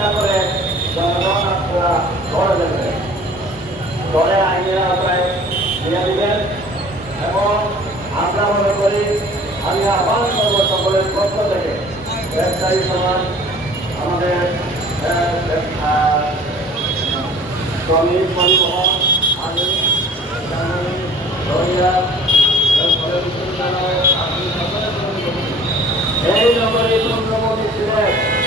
চিন্তা করে জনগণ আপনারা করে দেবেন দলে আইনের এবং আমরা মনে করি, আমি করব সকলের পক্ষ থেকে, ব্যবসায়ী সমাজ, আমাদের শ্রমিক জন্য এই নগরে চন্দ্রমণি ছিলেন।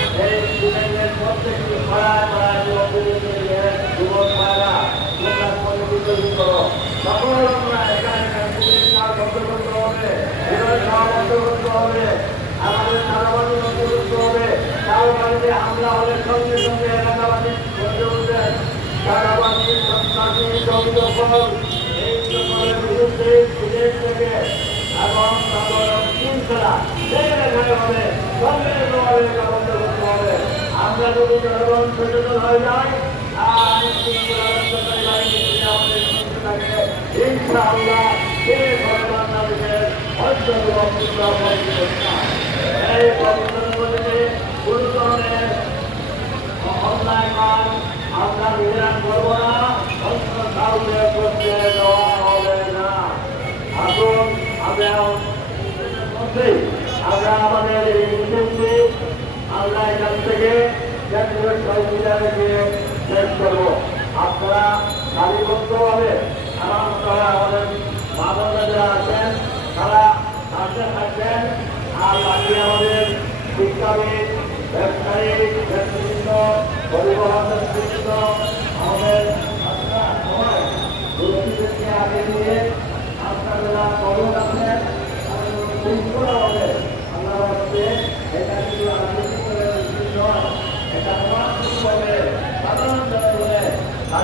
হামলা হলে সঙ্গে সঙ্গে সারাবাদী সন্ত্রাসী জমিদখল এই সকলের বিরুদ্ধে সিলেট থেকে এবং তারপর শৃঙ্খলা সেখানে হবে সঙ্গে সঙ্গে বন্ধ করতে হবে আমরা যদি জনগণ সচেতন হয়ে যাই আর ইনশাআল্লাহ সে ঘরে বাংলাদেশের অত্যন্ত এই মধ্যে কোনো ধরনের অন্যায় কাজ আমরা নিজেরা করব না অন্য করতে দেওয়া হবে না আসুন আমরা আমরা আমাদের এই আমরা এখান থেকে জাতীয় শহীদ থেকে শেষ করব আপনারা সারিবদ্ধভাবে আমার তারা আমাদের মা যারা আছেন তারা পাশে থাকবেন আর বাকি আমাদের শিক্ষাবিদ ব্যবসায়ী ব্যক্তিবৃন্দ পরিবহন আমাদের সবাই দুর্নীতিকে আগে নিয়ে আপনারা কখন আছেন শৃঙ্খলাভাবে এটা রাজনীতি করে উচিত নয় এটা সমাজভাবে সাধারণ জনগণে কাজেই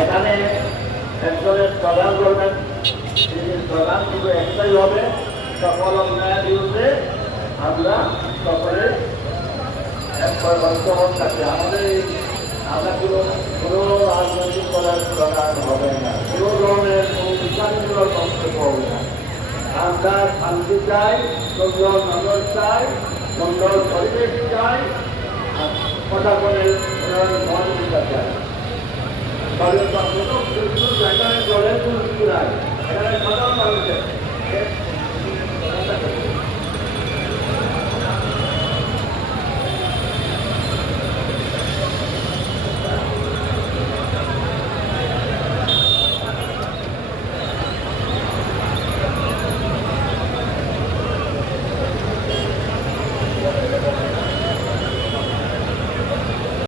এখানে একজনের প্রধান করবেন। প্রধান কিন্তু একটাই হবে সকল অন্যায়ের বিরুদ্ধে আমরা সকলে একবার বর্তমান থাকে। আমাদের আমরা কোনো রাজনৈতিক করার দরকার হবে না। কোনো ধরনের কোনো বিচারমূলক বক্তব্য হবে না। আমরা শান্তি চাই সুন্দর নজর চাই সুন্দর পরিবেশ চাই কথা বলে জলের জলের কোনো কিছু নাই। এখানে সাধারণ মানুষের